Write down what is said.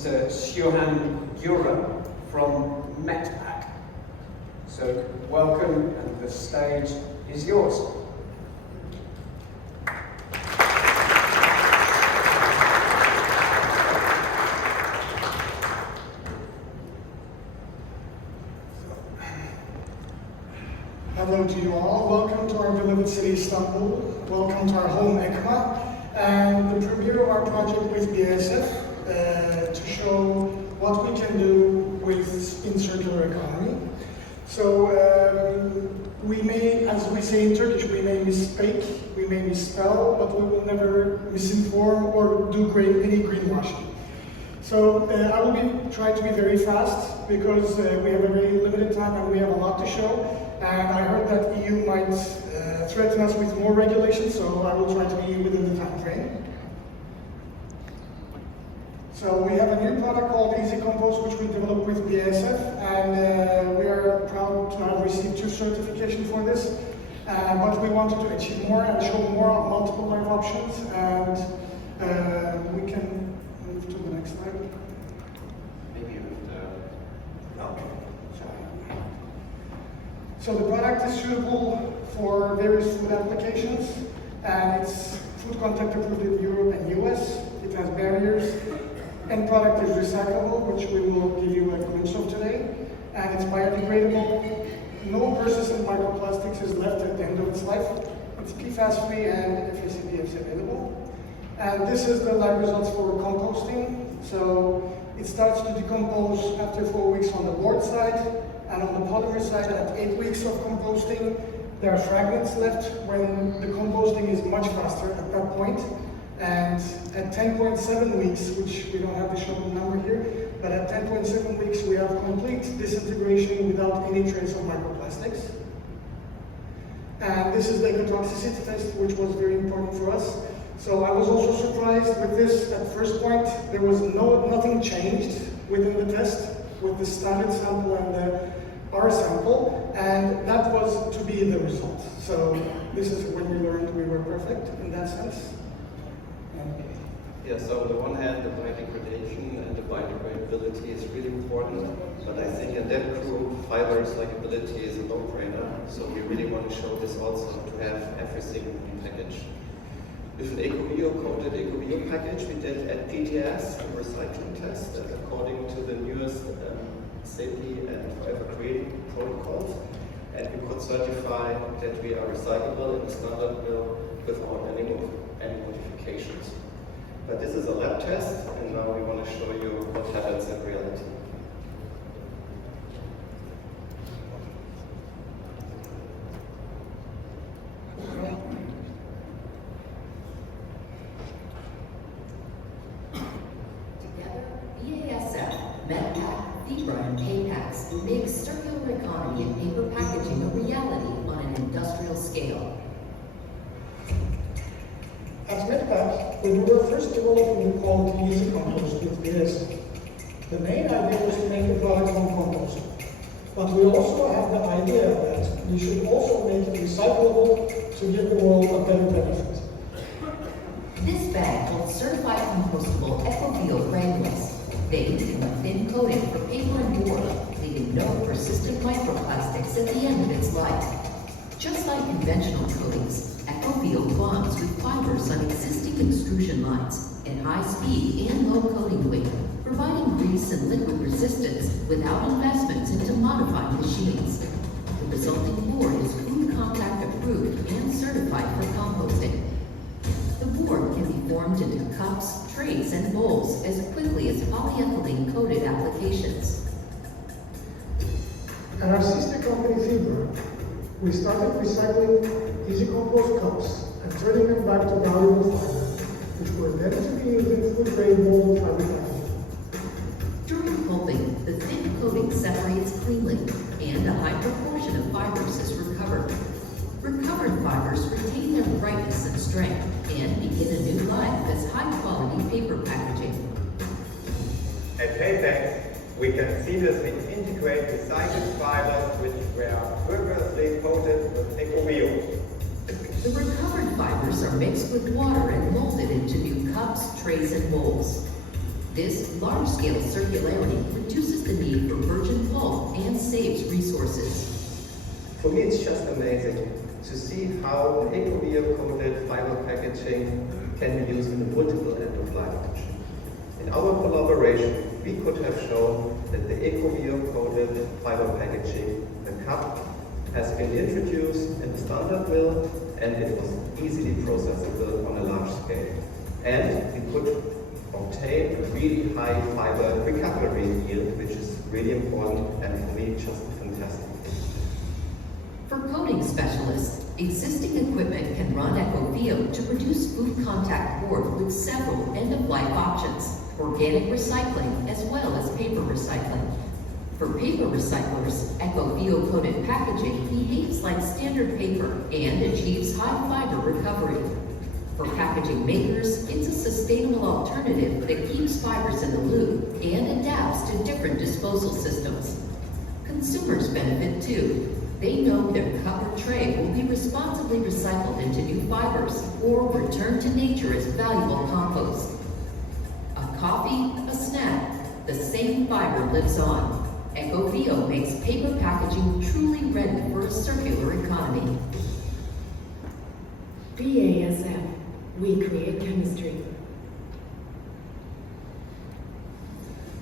Mr. Sjohan Gura from METPACK. So welcome, and the stage is yours. Hello to you all. Welcome to our beloved city, Istanbul. Welcome to our home, Ecma, and the premiere of our project with BASF to show what we can do in circular economy. So we may, as we say in Turkish, we may misspeak, we may misspell, but we will never misinform or do any greenwashing. So I will try to be very fast because we have a very limited time and we have a lot to show. And I heard that EU might threaten us with more regulations, so I will try to be within the time frame. So we have a new product called EzyCompost, which we developed with BASF, and we are proud to have received 2 certifications for this. But we wanted to achieve more and show more multiple life options, and we can move to the next slide. Maybe with the... Okay. So the product is suitable for various food applications, and it's food contact approved in Europe and US. It has barriers. End product is recyclable, which we will give you a glimpse of today. And it's biodegradable. No persistent microplastics is left at the end of its life. It's PFAS free and FACDFs available. And this is the lab results for composting. So it starts to decompose after 4 weeks on the board side. And on the polymer side, at 8 weeks of composting, there are fragments left when the composting is much faster at that point. And at 10.7 weeks, which we don't have the shown number here, but at 10.7 weeks, we have complete disintegration without any trace of microplastics. And this is the ecotoxicity test, which was very important for us. So I was also surprised with this at first point. There was nothing changed within the test with the standard sample and our sample, and that was to be the result. So this is when we learned we were perfect in that sense. Yeah, so on the one hand, the biodegradation and the biodegradability is really important, but I think in that group, fiber recyclability is a no-brainer. So we really want to show this also to have everything repackaged. With an EcoBio coated EcoBio package, we did at PTS a recycling test according to the newest safety and forever green protocols, and we could certify that we are recyclable in the standard mill without any modifications. But this is a lab test, and now we want to show you what happens in reality. Together, BASF, METPACK, FIBRA and PAPACKS makes circular economy and paper packaging a reality on an industrial scale. At METPACK, when we were first developing the quality EzyCompost with BASF, the main idea was to make the product from compost. But we also have the idea that we should also make it recyclable to give the world a better benefit. This bag holds certified compostable EcoBio granules. They contain a thin coating for paper and board, leaving no persistent microplastics at the end of its life. Just like conventional coatings, EcoBio bonds with fibers on existing extrusion lines at high speed and low coating weight, providing grease and liquid resistance without investments into modified machines. The resulting board is food contact approved and certified for composting. The board can be formed into cups, trays, and bowls as quickly as polyethylene-coated applications. At our sister company, FIBRA, we started recycling EzyCompost cups and turning them back to valuable fiber, which were then to be used in food-grade molded fiber packaging. During pulping, the thin coating separates cleanly, and a high proportion of fibers is recovered. Recovered fibers retain their brightness and strength and begin a new life as high-quality paper packaging. At PAPACKS, we can seamlessly integrate recycled fibers which were previously coated with EcoBio. The recovered fibers are mixed with water and molded into new cups, trays, and bowls. This large-scale circularity reduces the need for virgin pulp and saves resources. For me, it's just amazing to see how EcoVio-coated fiber packaging can be used in a multiple end-of-life option. In our collaboration, we could have shown that the EcoVio-coated fiber packaging, the cup, has been introduced in the standard mill, and it was easily processable on a large scale. And we could obtain a really high fiber recovery yield, which is really important, and for me, just fantastic. For coating specialists, existing equipment can run EcoVio to produce food contact board with several end-of-life options, organic recycling as well as paper recycling. For paper recyclers, EcoVio coated packaging behaves like standard paper and achieves high fiber recovery. For packaging makers, it's a sustainable alternative that keeps fibers in the loop and adapts to different disposal systems. Consumers benefit too. They know their cup or tray will be responsibly recycled into new fibers or returned to nature as valuable compost. A coffee, a snack, the same fiber lives on. EcoVio makes paper packaging truly ready for a circular economy. BASF, we create chemistry.